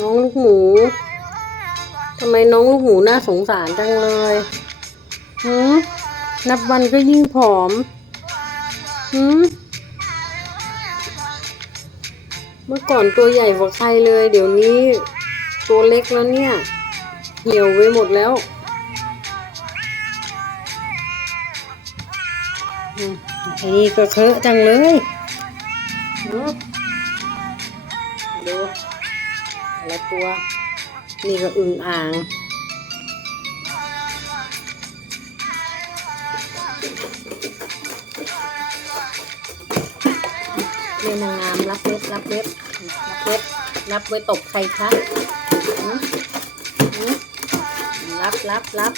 น้องลูกหมูทำไมน้องลูกหมูน่าสงสารจังเลยหืมนับวันก็ยิ่งผอมหืมเมื่อก่อนตัวใหญ่กว่าใครเลย เดี๋ยวนี้ ตัวเล็กแล้วเนี่ย เหี่ยวไปหมดแล้วอืมไอ้นี่ก็เคอะจังเลยหืมดู ละตัว นี่ก็อึ่งอ่าง เรียนางงามรับเว็บรับเว็บรับเว็บรับไว้ตบใครคะหืมหืมรับรับรับ